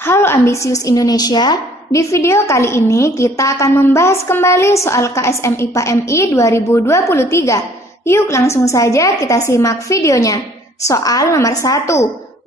Halo ambisius Indonesia, di video kali ini kita akan membahas kembali soal KSM IPA MI 2023. Yuk langsung saja kita simak videonya. Soal nomor 1,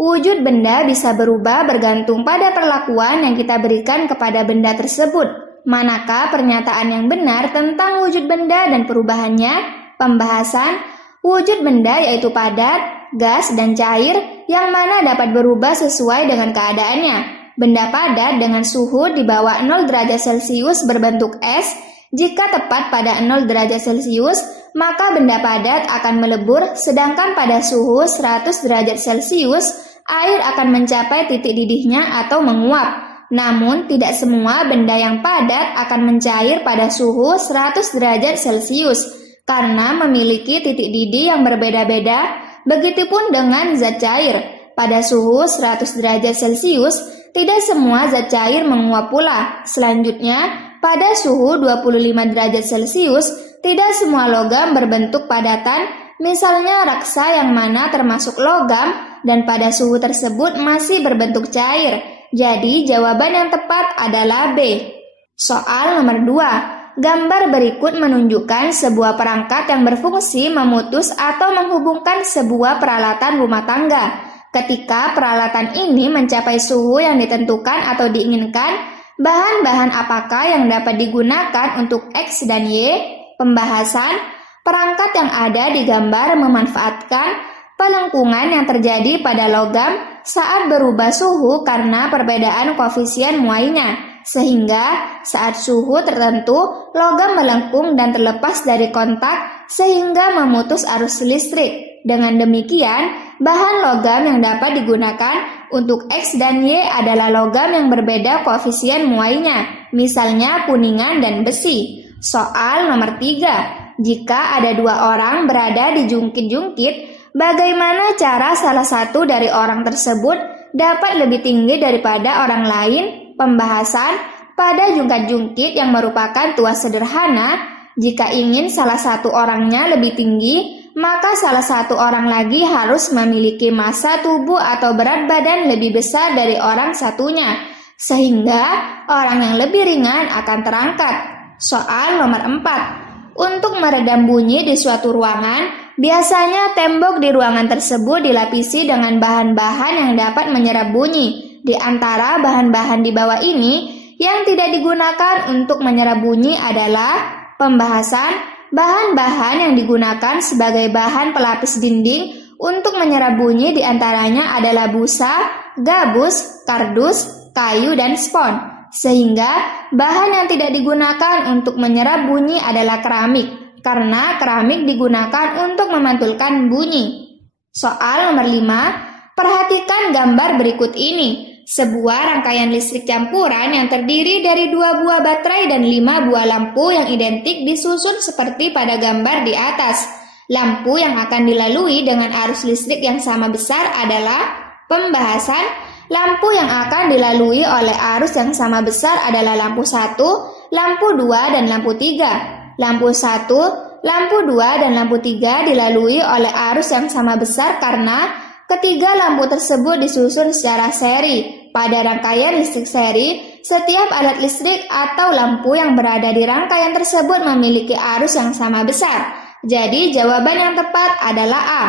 wujud benda bisa berubah bergantung pada perlakuan yang kita berikan kepada benda tersebut. Manakah pernyataan yang benar tentang wujud benda dan perubahannya? Pembahasan, wujud benda yaitu padat, gas, dan cair yang mana dapat berubah sesuai dengan keadaannya. Benda padat dengan suhu di bawah 0 derajat Celcius berbentuk es. Jika tepat pada 0 derajat Celcius, maka benda padat akan melebur, sedangkan pada suhu 100 derajat Celcius, air akan mencapai titik didihnya atau menguap. Namun, tidak semua benda yang padat akan mencair pada suhu 100 derajat Celcius, karena memiliki titik didih yang berbeda-beda. Begitupun dengan zat cair. Pada suhu 100 derajat Celcius, tidak semua zat cair menguap pula. Selanjutnya, pada suhu 25 derajat Celcius, tidak semua logam berbentuk padatan, misalnya raksa yang mana termasuk logam, dan pada suhu tersebut masih berbentuk cair. Jadi, jawaban yang tepat adalah B. Soal nomor 2. Gambar berikut menunjukkan sebuah perangkat yang berfungsi memutus atau menghubungkan sebuah peralatan rumah tangga. Ketika peralatan ini mencapai suhu yang ditentukan atau diinginkan, bahan-bahan apakah yang dapat digunakan untuk X dan Y? Pembahasan, perangkat yang ada di gambar memanfaatkan pelengkungan yang terjadi pada logam saat berubah suhu karena perbedaan koefisien muainya. Sehingga saat suhu tertentu, logam melengkung dan terlepas dari kontak sehingga memutus arus listrik. Dengan demikian, bahan logam yang dapat digunakan untuk X dan Y adalah logam yang berbeda koefisien muainya, misalnya kuningan dan besi. Soal nomor 3. Jika ada dua orang berada di jungkit-jungkit, bagaimana cara salah satu dari orang tersebut dapat lebih tinggi daripada orang lain? Pembahasan, pada jungkat-jungkit yang merupakan tuas sederhana, jika ingin salah satu orangnya lebih tinggi, maka salah satu orang lagi harus memiliki massa tubuh atau berat badan lebih besar dari orang satunya, sehingga orang yang lebih ringan akan terangkat. Soal nomor 4. Untuk meredam bunyi di suatu ruangan, biasanya tembok di ruangan tersebut dilapisi dengan bahan-bahan yang dapat menyerap bunyi. Di antara bahan-bahan di bawah ini, yang tidak digunakan untuk menyerap bunyi adalah pembahasan, bahan-bahan yang digunakan sebagai bahan pelapis dinding untuk menyerap bunyi diantaranya adalah busa, gabus, kardus, kayu, dan spons. Sehingga bahan yang tidak digunakan untuk menyerap bunyi adalah keramik, karena keramik digunakan untuk memantulkan bunyi. Soal nomor 5, perhatikan gambar berikut ini. Sebuah rangkaian listrik campuran yang terdiri dari 2 buah baterai dan 5 buah lampu yang identik disusun seperti pada gambar di atas. Lampu yang akan dilalui dengan arus listrik yang sama besar adalah pembahasan. Lampu yang akan dilalui oleh arus yang sama besar adalah lampu 1, lampu 2, dan lampu 3. Lampu 1, lampu 2, dan lampu 3 dilalui oleh arus yang sama besar karena ketiga lampu tersebut disusun secara seri. Pada rangkaian listrik seri, setiap alat listrik atau lampu yang berada di rangkaian tersebut memiliki arus yang sama besar. Jadi jawaban yang tepat adalah A.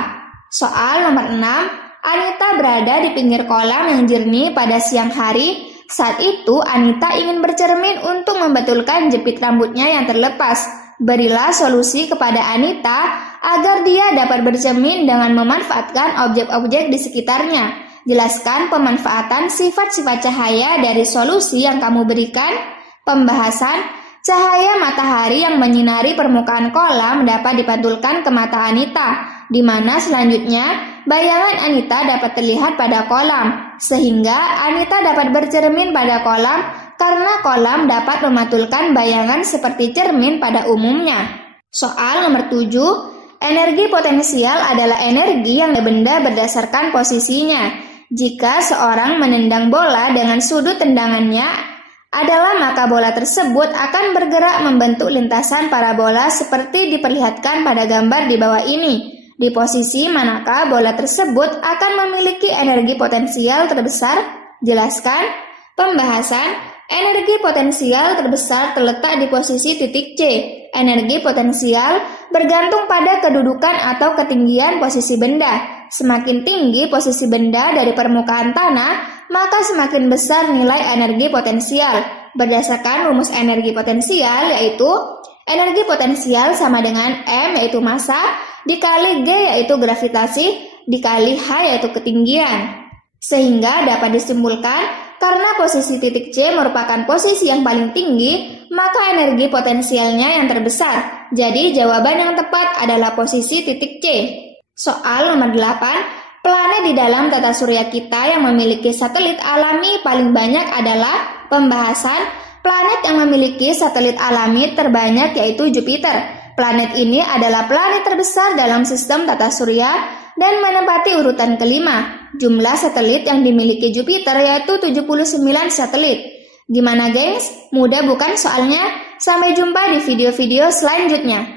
Soal nomor 6, Anita berada di pinggir kolam yang jernih pada siang hari. Saat itu Anita ingin bercermin untuk membetulkan jepit rambutnya yang terlepas. Berilah solusi kepada Anita agar dia dapat bercermin dengan memanfaatkan objek-objek di sekitarnya. Jelaskan pemanfaatan sifat-sifat cahaya dari solusi yang kamu berikan. Pembahasan, cahaya matahari yang menyinari permukaan kolam dapat dipantulkan ke mata Anita, di mana selanjutnya bayangan Anita dapat terlihat pada kolam, sehingga Anita dapat bercermin pada kolam karena kolam dapat memantulkan bayangan seperti cermin pada umumnya. Soal nomor 7, energi potensial adalah energi yang benda berdasarkan posisinya. Jika seorang menendang bola dengan sudut tendangannya adalah maka bola tersebut akan bergerak membentuk lintasan parabola seperti diperlihatkan pada gambar di bawah ini. Di posisi manakah bola tersebut akan memiliki energi potensial terbesar? Jelaskan. Pembahasan energi potensial terbesar terletak di posisi titik C. Energi potensial bergantung pada kedudukan atau ketinggian posisi benda. Semakin tinggi posisi benda dari permukaan tanah, maka semakin besar nilai energi potensial. Berdasarkan rumus energi potensial, yaitu energi potensial sama dengan M yaitu massa, dikali G yaitu gravitasi, dikali H yaitu ketinggian. Sehingga dapat disimpulkan, karena posisi titik C merupakan posisi yang paling tinggi, maka energi potensialnya yang terbesar. Jadi jawaban yang tepat adalah posisi titik C. Soal nomor 8, planet di dalam tata surya kita yang memiliki satelit alami paling banyak adalah pembahasan planet yang memiliki satelit alami terbanyak yaitu Jupiter. Planet ini adalah planet terbesar dalam sistem tata surya dan menempati urutan kelima. Jumlah satelit yang dimiliki Jupiter yaitu 79 satelit. Gimana gengs? Mudah bukan soalnya? Sampai jumpa di video-video selanjutnya.